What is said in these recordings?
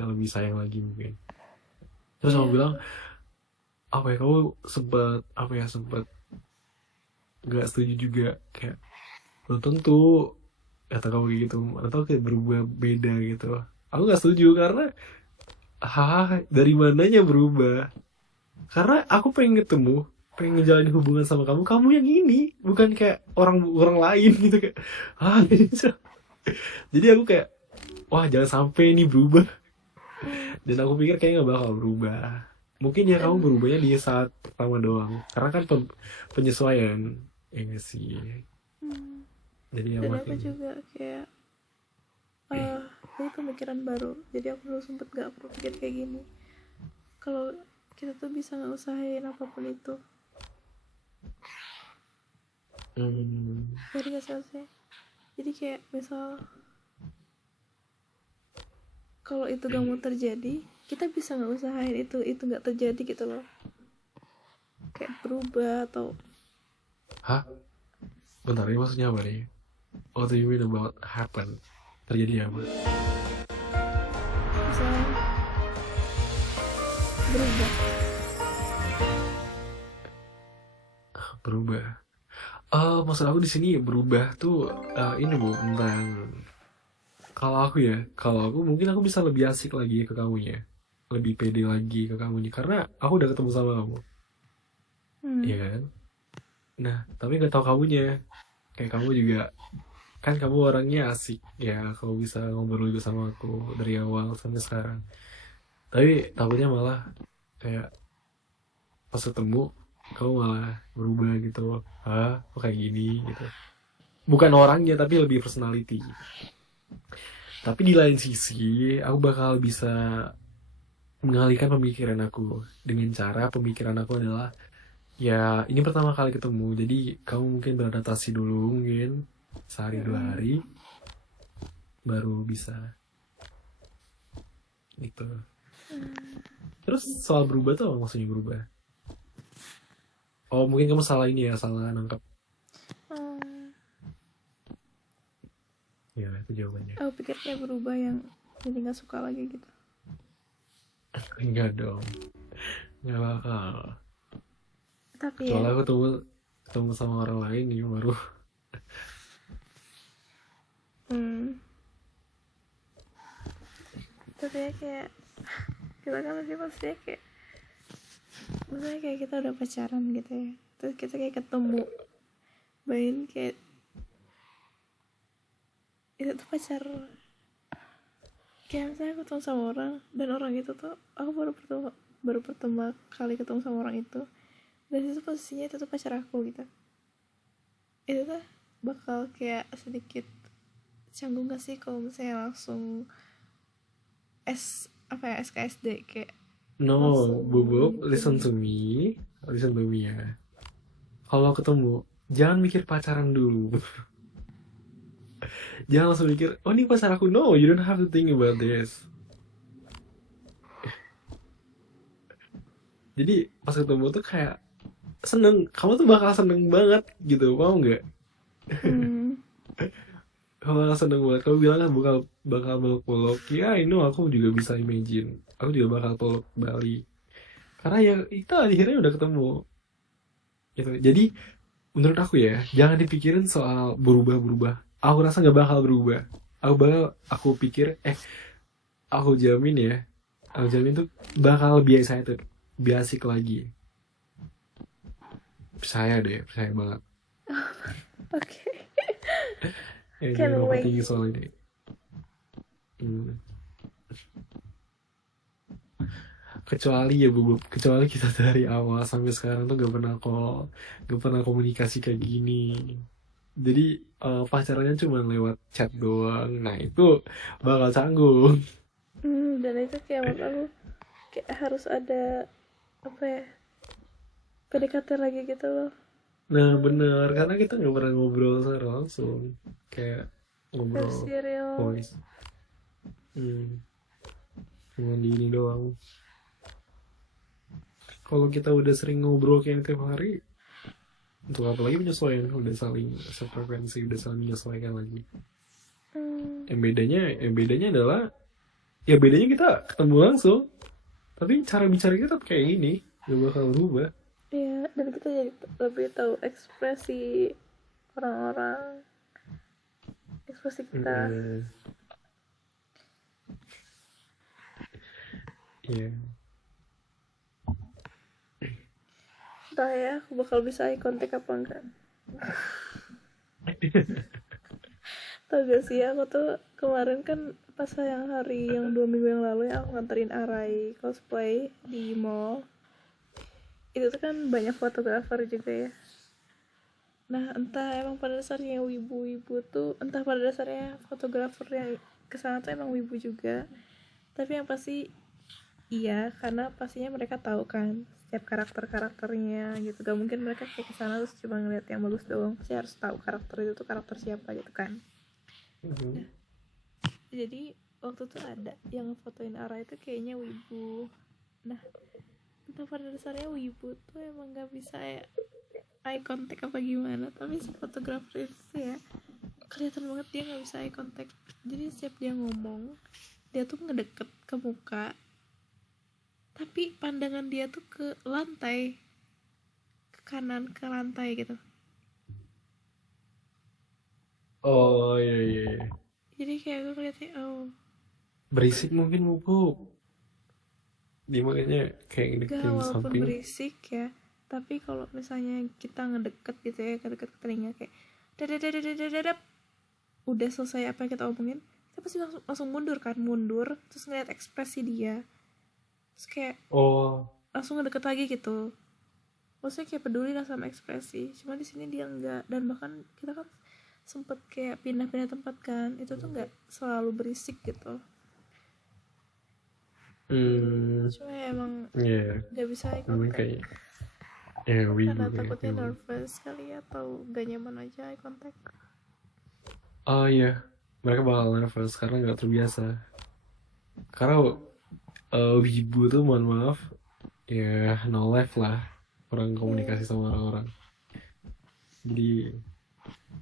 yang lebih sayang lagi mungkin. Terus kamu bilang apa ya, kamu sempat nggak setuju juga, kayak belum tentu kata kamu kayak gitu, atau kayak berubah beda gitu. Aku nggak setuju karena dari mananya berubah, karena aku pengen ngejalanin hubungan sama kamu yang ini, bukan kayak orang orang lain gitu, kayak gitu. Jadi aku kayak wah jangan sampai ini berubah, dan aku pikir kayak nggak bakal berubah. Mungkin ya kamu Dan berubahnya di saat pertama doang, karena kan penyesuaian, ya nggak sih. Jadi ya dan aku makin juga kayak ini pemikiran baru, jadi aku dulu sempet gak berpikir kayak gini, kalau kita tuh bisa nggak usahain apapun itu. Jadi nggak selesai. Jadi kayak misal kalau itu gak mau terjadi, kita bisa nggak usahain itu nggak terjadi gitu loh, kayak berubah atau hah, bentar, ini maksudnya apa nih? What do you mean about happen? Terjadi apa? misalnya berubah. Berubah. Maksud aku di sini berubah tuh ini bu, tentang kalau aku mungkin aku bisa lebih asik lagi ke kamunya, lebih pede lagi ke kamunya, karena aku udah ketemu sama kamu, ya kan? Nah, tapi nggak tahu kamunya, kayak kamu juga kan, kamu orangnya asik ya, kamu bisa ngobrol juga sama aku dari awal sampai sekarang. Tapi takutnya malah kayak pas ketemu kamu malah berubah gitu. Kok kayak gini gitu. Bukan orangnya tapi lebih personality. Tapi di lain sisi aku bakal bisa mengalihkan pemikiran aku dengan cara pemikiran aku adalah ya ini pertama kali ketemu, jadi kamu mungkin beradaptasi dulu, mungkin sehari dua hari baru bisa gitu. Terus soal berubah tuh apa maksudnya berubah? Oh mungkin kamu salah ini ya, salah nangkap. Ya itu jawabannya. Aku pikir kayak berubah yang jadi nggak suka lagi gitu. Enggak dong, nggak bakal. Tapi ya Kecuali aku ketemu sama orang lain nih baru. tapi ya kayak kita kan masih maksudnya kayak misalnya kayak kita udah pacaran gitu ya, terus kita kayak ketemu, bayangin kayak itu tuh pacar, kayak misalnya aku ketemu sama orang dan orang itu tuh aku baru pertama kali ketemu sama orang itu, dan itu posisinya itu tuh pacar aku gitu. Itu tuh bakal kayak sedikit canggung gak sih kalau misalnya langsung SKSD kayak No, langsung Bobo, ini. listen to me ya. Kalau ketemu, jangan mikir pacaran dulu. Jangan langsung mikir, oh ini pacar aku. No, you don't have to think about this. Jadi pas ketemu tuh kayak seneng, kamu tuh bakal seneng banget gitu, mau nggak? Kalau seneng banget, kamu bilang kan bakal meluk-meluk. Ya, ini aku juga bisa imagine. Aku juga bakal peluk Bali. Karena ya itu akhirnya udah ketemu. Gitu. Jadi menurut aku ya, jangan dipikirin soal berubah-berubah. Aku rasa nggak bakal berubah. Aku pikir, aku jamin ya, aku jamin tuh bakal biasa itu, biasik lagi. Percaya banget. Oke. Jangan Can't wait. overthinking soal ini. Kecuali kita dari awal sampai sekarang tuh gak pernah komunikasi kayak gini. Jadi pacarannya cuma lewat chat doang. Nah itu bakal canggung. Dan itu kayak menurut aku kayak harus ada apa ya, PDKT lagi gitu loh. Nah bener, karena kita gak pernah ngobrol secara langsung, kayak ngobrol Versi real. voice. Cuma di ini doang. Kalau kita udah sering ngobrol kayak tiap hari, untuk apa lagi menyesuaikan, udah saling sefrekuensi, udah saling menyesuaikan lagi. Yang bedanya adalah ya bedanya kita ketemu langsung, tapi cara bicara kita tetap kayak gini, gak bakal berubah. Iya, dan kita jadi lebih tahu ekspresi orang-orang, ekspresi kita. Iya. Entah ya, aku bakal bisa eye contact apa enggak. Tau gak sih, aku tuh kemarin kan pas yang hari yang 2 minggu yang lalu ya, aku nganterin Arai cosplay di mall. Itu tuh kan banyak fotografer juga ya. Nah, entah emang pada dasarnya wibu-wibu tuh, entah pada dasarnya fotografer yang kesana tuh emang wibu juga. Tapi yang pasti iya, karena pastinya mereka tahu kan setiap karakternya gitu. Gak mungkin mereka kayak kesana terus cuma ngeliat yang bagus doang. Pasti harus tahu karakter itu tuh karakter siapa gitu kan. Nah, jadi waktu tuh ada yang fotoin Ara itu kayaknya wibu. Nah, entah pada dasarnya wibu tuh emang gak bisa ya eye contact apa gimana, tapi si fotografer itu ya kelihatan banget dia gak bisa eye contact. Jadi setiap dia ngomong, dia tuh ngedeket ke muka, tapi pandangan dia tuh ke lantai, ke kanan, ke lantai gitu. Oh iya. Jadi kayak gue keliatnya, berisik mungkin Pupuk, dia makanya kayak gak, ngedeketin walaupun samping. berisik ya, tapi kalau misalnya kita ngedeket gitu ya, ngedeket ke telinga kayak dadadadadadadadap, udah selesai apa yang kita omongin, kita pasti langsung mundur, terus ngeliat ekspresi dia, terus kayak langsung ngedeket lagi gitu. Maksudnya kayak peduli lah sama ekspresi. Cuma di sini dia enggak, dan bahkan kita kan sempet kayak pindah-pindah tempat kan, itu tuh nggak selalu berisik gitu. Cuma ya emang nggak bisa eye contact. Karena takutnya nervous kali ya, atau gak nyaman aja eye contact. Oh iya, mereka bakal nervous karena nggak terbiasa. Karena wibu tuh mohon maaf ya no life lah, orang komunikasi sama orang-orang. Jadi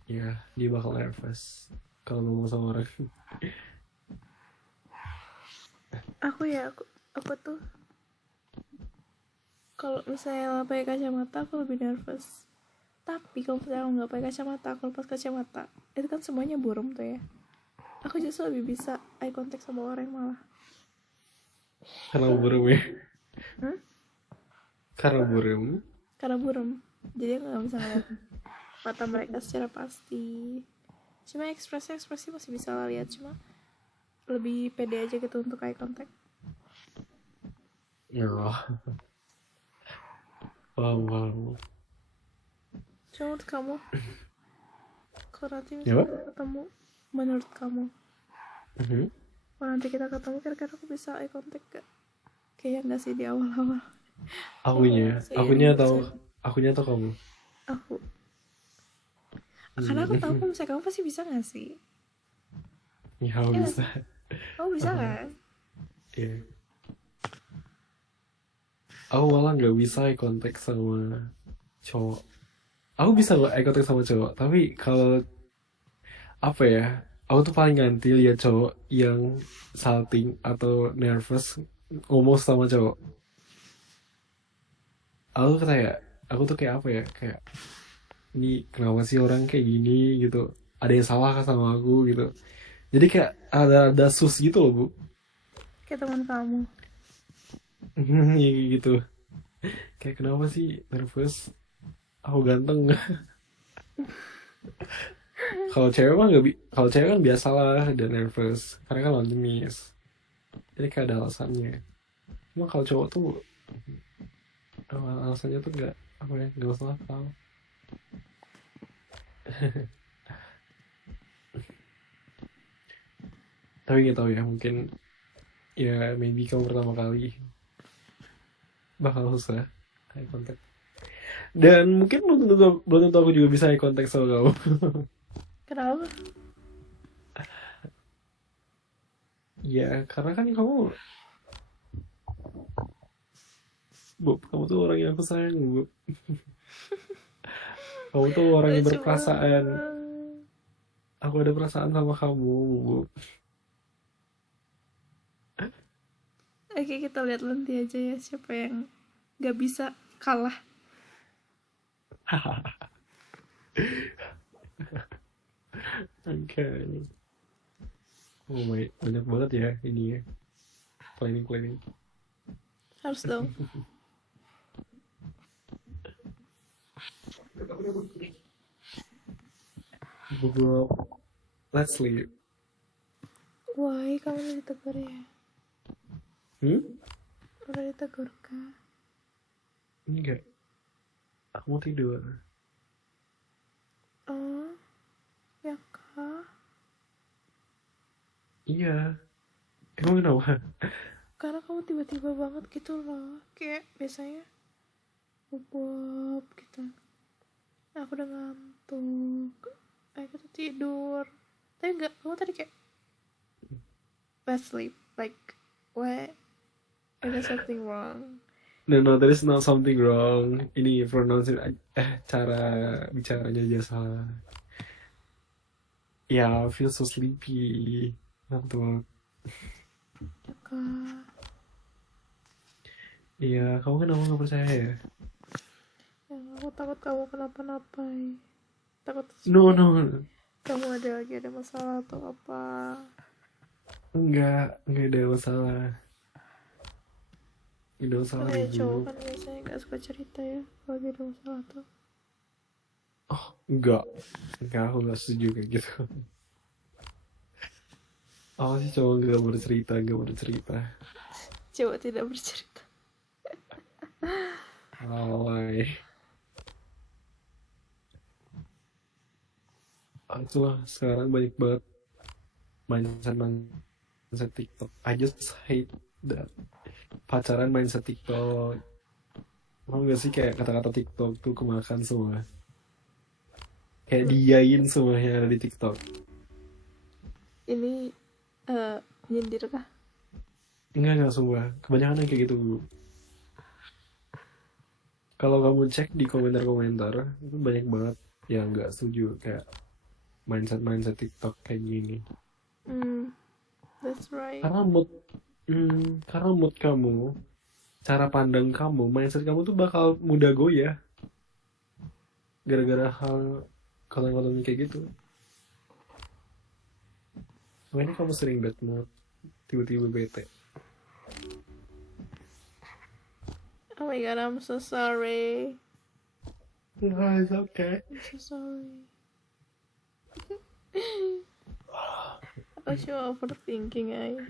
ya dia bakal nervous kalau ngomong sama orang. Aku tuh kalau misalnya pakai kacamata aku lebih nervous. Tapi kalau misalnya aku nggak pakai kacamata, aku lepas kacamata, itu kan semuanya buram tuh ya. Aku justru lebih bisa eye contact sama orang malah. Karena buram ya? Karena buram. Jadi aku nggak bisa ngeliat mata mereka secara pasti. Cuma ekspresi masih bisa lah lihat, cuma lebih pede aja gitu untuk eye contact. Ya. Wow. Cuma menurut kamu, kalau nanti misalnya ketemu, menurut kamu, kalau nanti kita ketemu, kira-kira aku bisa eye contact gak? Kayaknya nggak sih di awal-awal. Akunya atau kamu? Aku. Karena aku tahu kalau misalnya kamu pasti bisa nggak sih? Ya bisa. Kamu bisa kan? Iya. Aku malah nggak bisa eye contact sama cowok. Aku bisa eye contact sama cowok, tapi kalau apa ya, aku tuh paling ganti lihat cowok yang salting atau nervous ngomong sama cowok. Aku tuh kayak apa ya, kayak ini kenapa sih orang kayak gini gitu, ada yang salah kan sama aku gitu. Jadi kayak ada sus gitu loh Bu. Kayak teman kamu. Ya gitu. Kayak kenapa sih nervous? Aku ganteng. Kalau cewek mah kalau cewek kan biasalah dan nervous karena kan lawan jenis. Jadi kayak ada alasannya. Cuma kalau cowok tuh alasannya tuh nggak masalah tau. Tapi nggak tahu ya, mungkin ya maybe kamu pertama kali bakal susah eye contact. Dan mungkin belum tentu aku juga bisa eye contact sama kamu. Kenapa? Ya karena kan kamu kamu tuh orang yang aku sayang Bu. Kamu tuh orang yang berperasaan. Aku ada perasaan sama kamu Bu. Oke, kita lihat nanti aja ya siapa yang gak bisa kalah. Oke. Oh my, banyak banget ya ini ya. Planning. Harus dong. Google, let's sleep. Why kamu udah ditegur ya? Udah ditegur kah? Enggak. Aku mau tidur. Oh, ya kah? Iya. Emang kenapa? Karena kamu tiba-tiba banget gitu loh. Kayak biasanya bobok gitu. Aku udah ngantuk. Ayo kita tidur. Tapi enggak, kamu tadi kayak best sleep. Like, what? Ada something wrong. No, there is not something wrong. Ini pronunciation, cara bicaranya aja salah. Ya, I feel so sleepy. Ngantuk. Ya kah? Iya, kamu kenapa nggak percaya ya? Ya, aku takut kamu kenapa-napa. Takut No. kamu ada masalah atau apa. Enggak ada masalah. Tidak ada masalah Kayak cowok ibu. kan biasanya gak suka cerita ya kalau lagi ada masalah tuh. Oh, enggak, aku nggak setuju kayak gitu. Apa sih cowok nggak bercerita? Cowok tidak bercerita. Alay. Itulah sekarang banyak banget mindset TikTok. I just hate that. Pacaran mindset TikTok. Mau gak sih kayak kata-kata TikTok tuh kemakan semua. Kayak diain semua yang ada di TikTok. Ini nyindir kah? Enggak semua. Kebanyakan yang kayak gitu. Kalau kamu cek di komentar-komentar, itu banyak banget yang nggak setuju kayak mindset TikTok kayak gini. That's right. Karena mood kamu, cara pandang kamu, mindset kamu tuh bakal mudah goyah gara-gara hal konten-konten kayak gitu. Makanya kamu sering bad mood, tiba-tiba bete. Oh my god, I'm so sorry. No, it's okay. I'm so sorry. Aku cuma overthinking aja.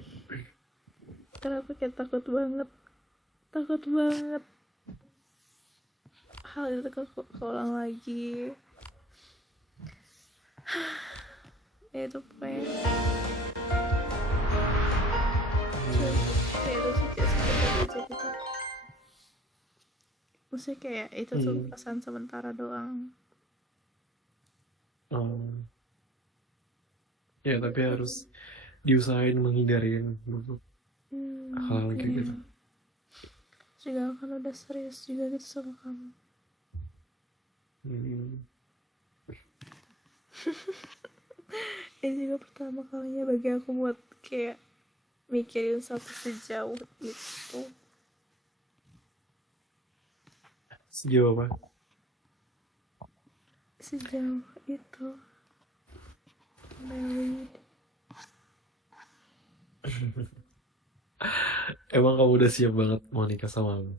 Karena aku kayak takut banget hal itu keulang lagi. Ya itu pokoknya kayak itu sih kayak sebentar aja gitu. Maksudnya kayak itu tuh perasaan sementara doang. Ya tapi harus diusahain menghindari hal kayak gitu. Juga kan udah serius juga gitu sama kamu. Ini juga pertama kalinya bagi aku buat kayak mikirin satu sejauh itu. Sejauh apa? Sejauh itu. Married. Emang kamu udah siap banget mau nikah sama aku?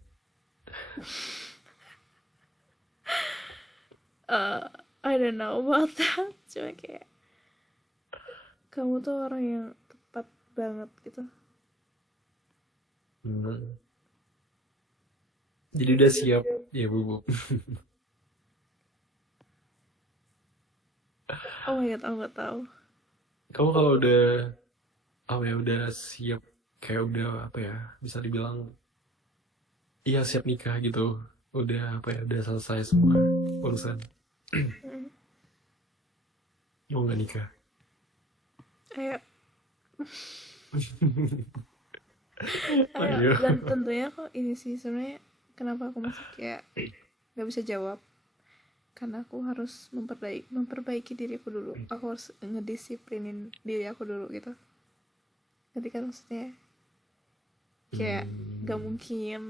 I don't know about that. Cuma kayak kamu tuh orang yang tepat banget gitu. Jadi udah siap ya Bu. Oh my god, aku gak tahu. Kamu kalau udah siap, kayak udah bisa dibilang iya siap nikah gitu, udah udah selesai semua urusan. Mau nggak nikah? Ayo. Ayo. Dan tentunya kok ini sih sebenarnya kenapa aku masih kayak nggak bisa jawab, karena aku harus memperbaiki diriku dulu. Aku harus ngedisiplinin diri aku dulu gitu. Nanti kan maksudnya kayak gak mungkin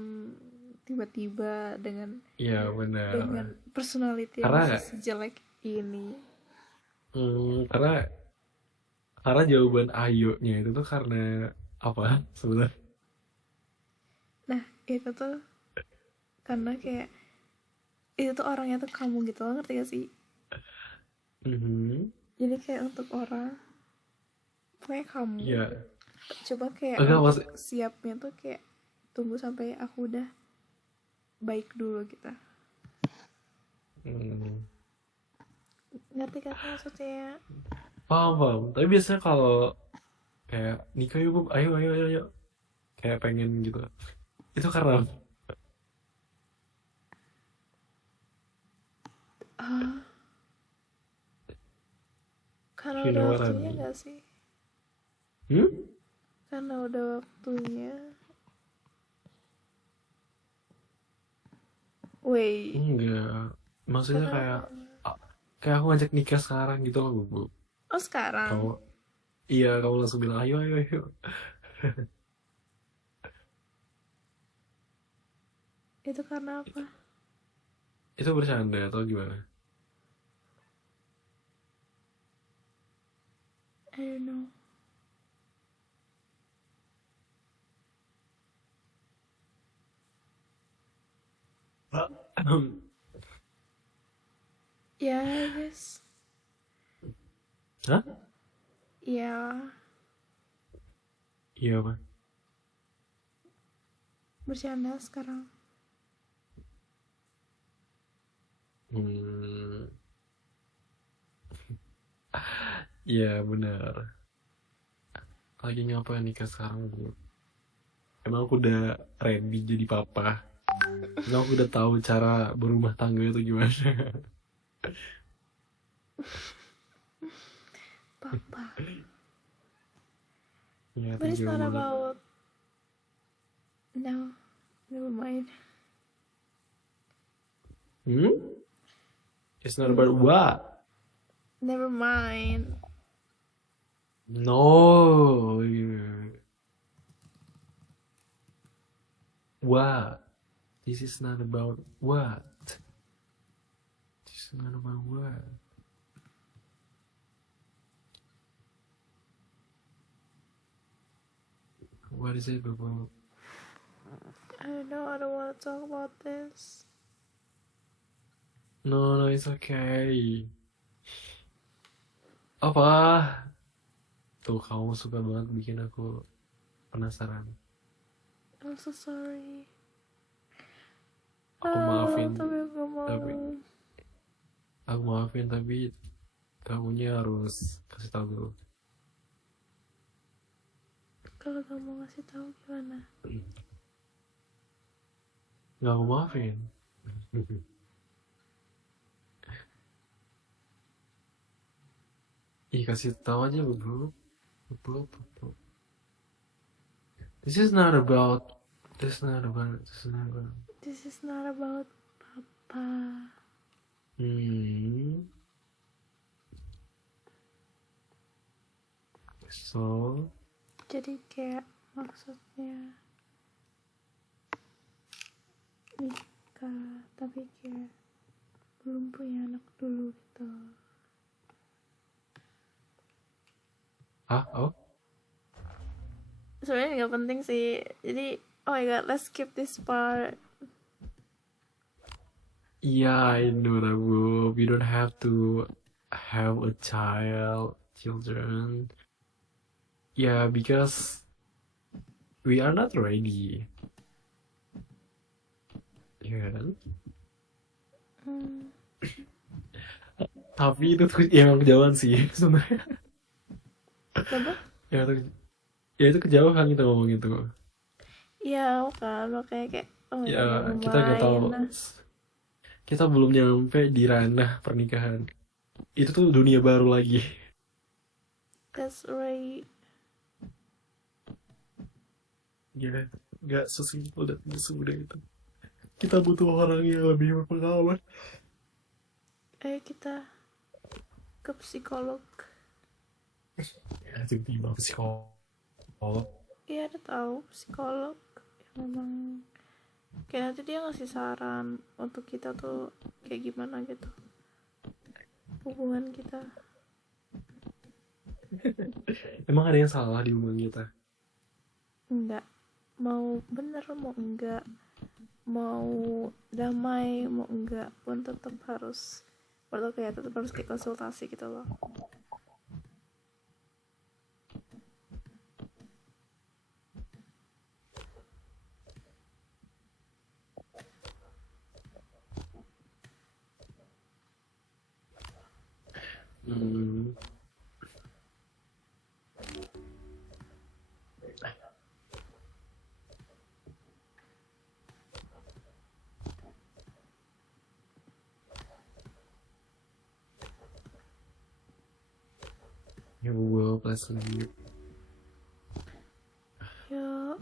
tiba-tiba dengan Iya benar. personality yang Karena sejelek ini. karena jawaban ayonya itu tuh karena apa sebenarnya? Nah itu tuh karena kayak itu tuh orangnya tuh kamu gitu loh, ngerti gak sih? Jadi kayak untuk orang pokoknya kamu Iya. coba kayak Enggak untuk maksud. siapnya tuh kayak tunggu sampai aku udah baik dulu kita. Ngerti kan maksudnya? Paham. Tapi biasanya kalau kayak nikah yuk Bob, ayo ayo ayo ayo. Kayak pengen gitu. Itu karena Karena you udah know what I waktunya mean. gak sih? Hmm? Karena udah waktunya. Wait, Enggak. Maksudnya kenapa? kayak aku ngajak nikah sekarang gitu loh, Bu. Oh sekarang? Kamu iya, kamu langsung bilang ayo ayo ayo. Itu karena apa? Itu bercanda atau gimana? I don't know. Ya, I guess. Hah? Ya, Iya, apa? bercanda sekarang. Iya, benar. Lagi ngapain nikah sekarang, Bu? Emang aku udah ready jadi papa. Emang aku udah tahu cara berumah tangga itu gimana. Papa. Ya, But it's thank you not banget. about. No, never mind. It's not about what? Never mind. No. What? This is not about what? This is not about what? What is it about? I don't know, I don't want to talk about this. No, it's okay. Apa? Tuh, kamu suka banget bikin aku penasaran. I'm so sorry. Aku maafin, Tapi aku mau. aku maafin tapi kamunya harus kasih tahu dulu. Kalau kamu ngasih tahu gimana? Nggak, aku maafin. Ih, kasih tahu aja, bro. This is not about. This is not about. This is not about Papa. So. Jadi kayak maksudnya nikah tapi kayak belum punya anak dulu gitu. Hah? Oh? Sebenarnya nggak penting sih. Jadi, oh my god, let's skip this part. Yeah, I know that, bro. We don't have to have a children. Yeah, because we are not ready. Ya kan? Tapi itu tuh emang kejauhan sih sebenarnya. Apa? Ya itu kejauhan kita ngomong itu. Iya kan, makanya kayak oh Ya kita nggak tahu. Kita belum nyampe di ranah pernikahan. Itu tuh dunia baru lagi. That's right. Ya, nggak sesimpel dan semudah itu. Kita butuh orang yang lebih berpengalaman. Ayo kita ke psikolog. Ya, tiba-tiba psikolog. Iya, ada tahu psikolog. memang kayak nanti dia ngasih saran untuk kita tuh kayak gimana gitu hubungan kita. Emang ada yang salah di hubungan kita? Enggak, mau bener mau enggak, mau damai mau enggak pun tetap harus kayak tetap harus kayak konsultasi gitu loh. Hmm. Ya gue plus lagi. Ya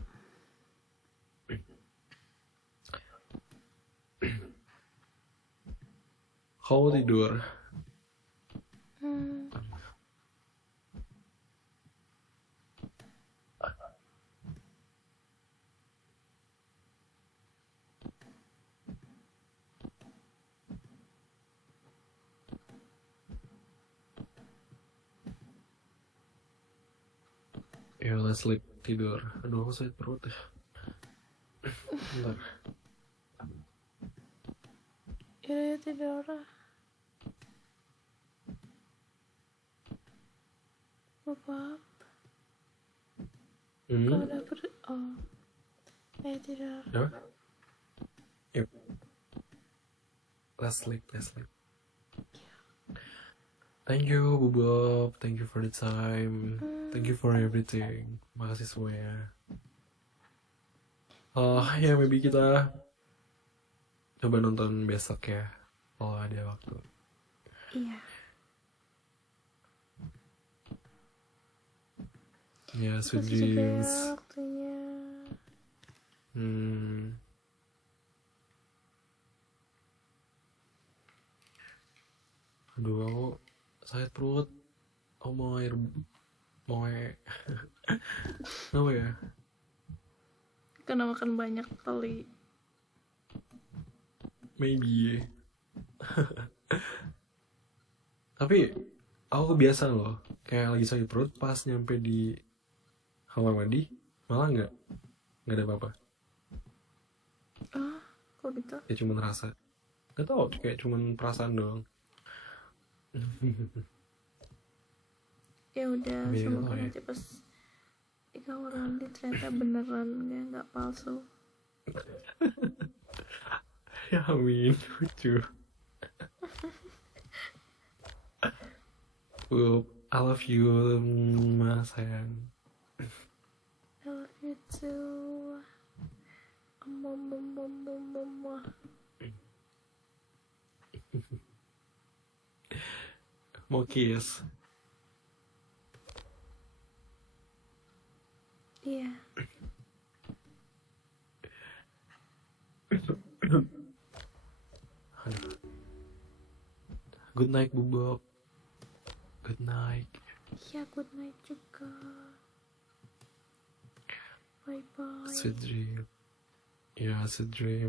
Kau tidur? Ya let's sleep, tidur. Aduh aku sakit perut ya. Bentar. ya tidur lah. Bapak kalau udah ayo tidur. Ya? Yep. Let's sleep. Thank you Bob, thank you for the time, thank you for everything. Makasih semuanya. Ya maybe kita coba nonton besok ya kalau ada waktu. Iya. Ya, sweet Makasih juga dreams. waktunya. Aduh aku sakit perut. Aku mau air. Apa ya? Karena makan banyak kali. Maybe. Tapi aku kebiasaan loh. Kayak lagi sakit perut pas nyampe di kamar mandi malah nggak ada apa-apa. Kok gitu? Ya cuma rasa. Gak tau, kayak cuma perasaan doang. Ya udah, Biar semoga ya. nanti pas di kamar mandi ternyata beneran nggak palsu. Ya amin, lucu. I love you, mas sayang. I love you too. Mau kiss? Iya. Good night, Bob. Good night. Iya, good night juga. Bye bye. Sweet dream. Yeah, sweet dream.